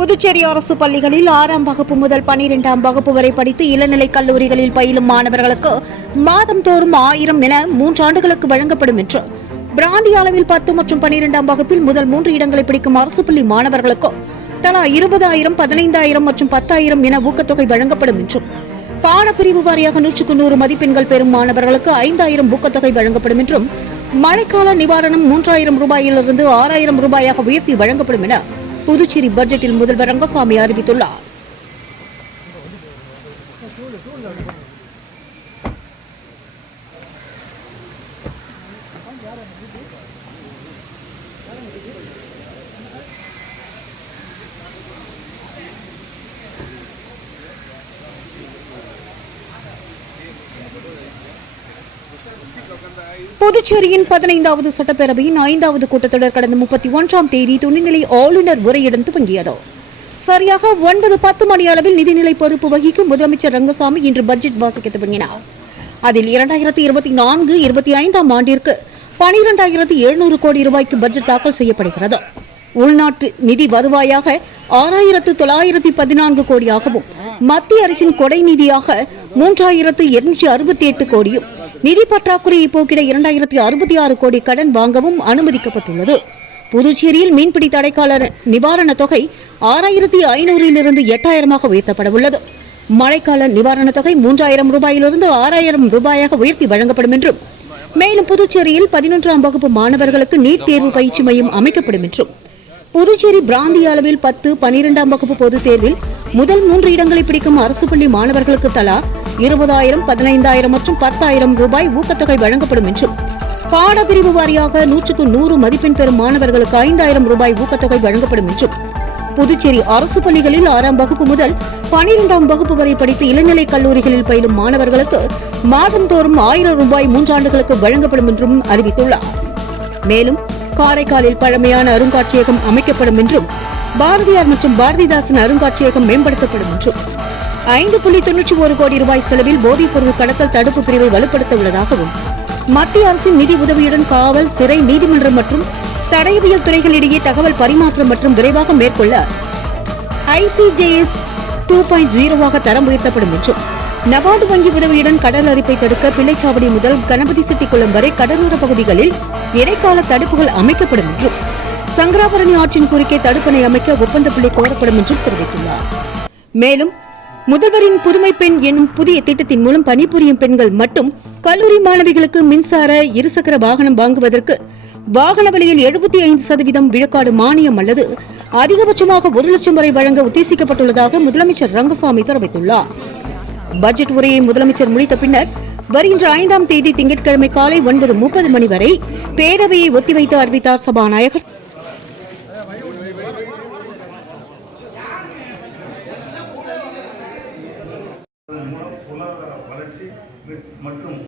புதுச்சேரி அரசு பள்ளிகளில் ஆறாம் வகுப்பு முதல் பனிரெண்டாம் வகுப்பு வரை படித்து இளநிலை கல்லூரிகளில் பயிலும் மாணவர்களுக்கு மாதந்தோறும் ஆயிரம் என மூன்றாண்டுகளுக்கு வழங்கப்படும் என்று பிராந்திய அளவில் பத்து மற்றும் பனிரெண்டாம் வகுப்பில் முதல் மூன்று இடங்களை பிடிக்கும் அரசு பள்ளி மாணவர்களுக்கு தலா இருபதாயிரம் பதினைந்தாயிரம் மற்றும் பத்தாயிரம் என ஊக்கத்தொகை வழங்கப்படும் என்றும் பாடப்பிரிவு வாரியாக நூற்றுக்கு நூறு மதிப்பெண்கள் பெறும் மாணவர்களுக்கு ஐந்தாயிரம் ஊக்கத்தொகை வழங்கப்படும் என்றும் மழைக்கால நிவாரணம் மூன்றாயிரம் ரூபாயிலிருந்து ஆறாயிரம் ரூபாயாக உயர்த்தி வழங்கப்படும் என புதுச்சேரி பட்ஜெட்டில் முதல்வர் ரங்கசாமி அறிவித்துள்ளார். புதுச்சேரியின் பதினைந்தாவது சட்டப்பேரவையின் ஐந்தாவது கூட்டத்தொடர் கடந்த முப்பத்தி ஒன்றாம் தேதி துணைநிலை ஆளுநர் உரையுடன் துவங்கியது. சரியாக ஒன்பது பத்து மணி அளவில் நிதிநிலை பொறுப்பு வகிக்கும் முதலமைச்சர் ரங்கசாமி இன்று பட்ஜெட் வாசிக்க துவங்கினார். அதில் இரண்டாயிரத்தி இருபத்தி நான்கு இருபத்தி ஐந்தாம் ஆண்டிற்கு பனிரெண்டாயிரத்தி எழுநூறு கோடி ரூபாய்க்கு பட்ஜெட் தாக்கல் செய்யப்படுகிறது. உள்நாட்டு நிதி வருவாயாக ஆறாயிரத்து தொள்ளாயிரத்தி பதினான்கு கோடியாகவும் மத்திய அரசின் கொடை நிதியாக மூன்றாயிரத்து இருநூற்றி அறுபத்தி எட்டு கோடியும். நிதி பற்றாக்குறையை போக்கிட இரண்டாயிரத்தி அறுபத்தி ஆறு கோடி கடன் வாங்கவும் அனுமதிக்கப்பட்டுள்ளது. புதுச்சேரியில் மீன்பிடி தடைக்கால நிவாரண தொகை ஆறாயிரத்தி ஐநூறிலிருந்து எட்டாயிரமாக உயர்த்தப்பட உள்ளது மழைக்கால நிவாரண தொகை மூன்றாயிரம் ரூபாயிலிருந்து ஆறாயிரம் ரூபாயாக உயர்த்தி வழங்கப்படும் என்றும் மேலும் புதுச்சேரியில் பதினொன்றாம் வகுப்பு மாணவர்களுக்கு நீட் தேர்வு பயிற்சி மையம் அமைக்கப்படும் என்றும் புதுச்சேரி பிராந்திய அளவில் பத்து பனிரெண்டாம் வகுப்பு பொதுத் தேர்வில் முதல் மூன்று இடங்களை பிடிக்கும் அரசு பள்ளி மாணவர்களுக்கு தலா இருபதாயிரம் பதினைந்தாயிரம் மற்றும் பத்தாயிரம் ரூபாய் ஊக்கத்தொகை வழங்கப்படும் என்றும் பாடப்பிரிவு வாரியாக நூற்றுக்கு நூறு மதிப்பெண் பெறும் மாணவர்களுக்கு ஐந்தாயிரம் ரூபாய் ஊக்கத்தொகை வழங்கப்படும் என்றும் புதுச்சேரி அரசு பள்ளிகளில் ஆறாம் வகுப்பு முதல் பனிரெண்டாம் வகுப்பு வரை படித்து இளநிலை கல்லூரிகளில் பயிலும் மாணவர்களுக்கு மாதந்தோறும் ஆயிரம் ரூபாய் மூன்றாண்டுகளுக்கு வழங்கப்படும் என்றும் அறிவித்துள்ளார். மேலும் காரைக்காலில் பழமையான அருங்காட்சியகம் அமைக்கப்படும் என்றும் பாரதியார் மற்றும் பாரதிதாசன் அருங்காட்சியகம் மேம்படுத்தப்படும் என்றும் ஐந்து புள்ளி தொன்னூற்றி ஒரு கோடி ரூபாய் செலவில் போதைப் பொருள் கடத்தல் தடுப்பு பிரிவை வலுப்படுத்த உள்ளதாகவும் மத்திய அரசின் நிதி உதவியுடன் காவல் சிறை நீதிமன்றம் மற்றும் தடயவியல் துறைகளிடையே தகவல் பரிமாற்றம் மற்றும் விரைவாக மேற்கொள்ள ஐசிஜேஎஸ் டூ பாயிண்ட் ஜீரோவாக தரம் உயர்த்தப்படும் என்றும் நபார்டு வங்கி உதவியுடன் கடல் அரிப்பை தடுக்க பிள்ளைச்சாவடி முதல் கணபதி சிட்டிக்குளம் வரை கடலோர பகுதிகளில் இடைக்கால தடுப்புகள் அமைக்கப்படும் என்றும் சங்கராபரணி ஆற்றின் குறுக்கே தடுப்பணை அமைக்க ஒப்பந்த புள்ளி கோரப்படும் என்றும் தெரிவித்துள்ளார். மேலும் முதல்வரின் புதுமை பெண் என்னும் புதிய திட்டத்தின் மூலம் பணிபுரியும் பெண்கள் மட்டும் கல்லூரி மாணவிகளுக்கு மின்சார இருசக்கர வாகனம் வாங்குவதற்கு வாகன விலையில் எழுபத்தி ஐந்து சதவீதம் விழுக்காடு மானியம் அல்லது அதிகபட்சமாக ஒரு லட்சம் வரை வழங்க உத்தேசிக்கப்பட்டுள்ளதாக முதலமைச்சர் ரங்கசாமி தெரிவித்துள்ளார். பட்ஜெட் உரையை முதலமைச்சர் முடித்த பின்னர் வருகின்ற ஐந்தாம் தேதி திங்கட்கிழமை காலை ஒன்பது முப்பது மணி வரை பேரவையை ஒத்திவைத்து அறிவித்தார் சபாநாயகர். மற்றும்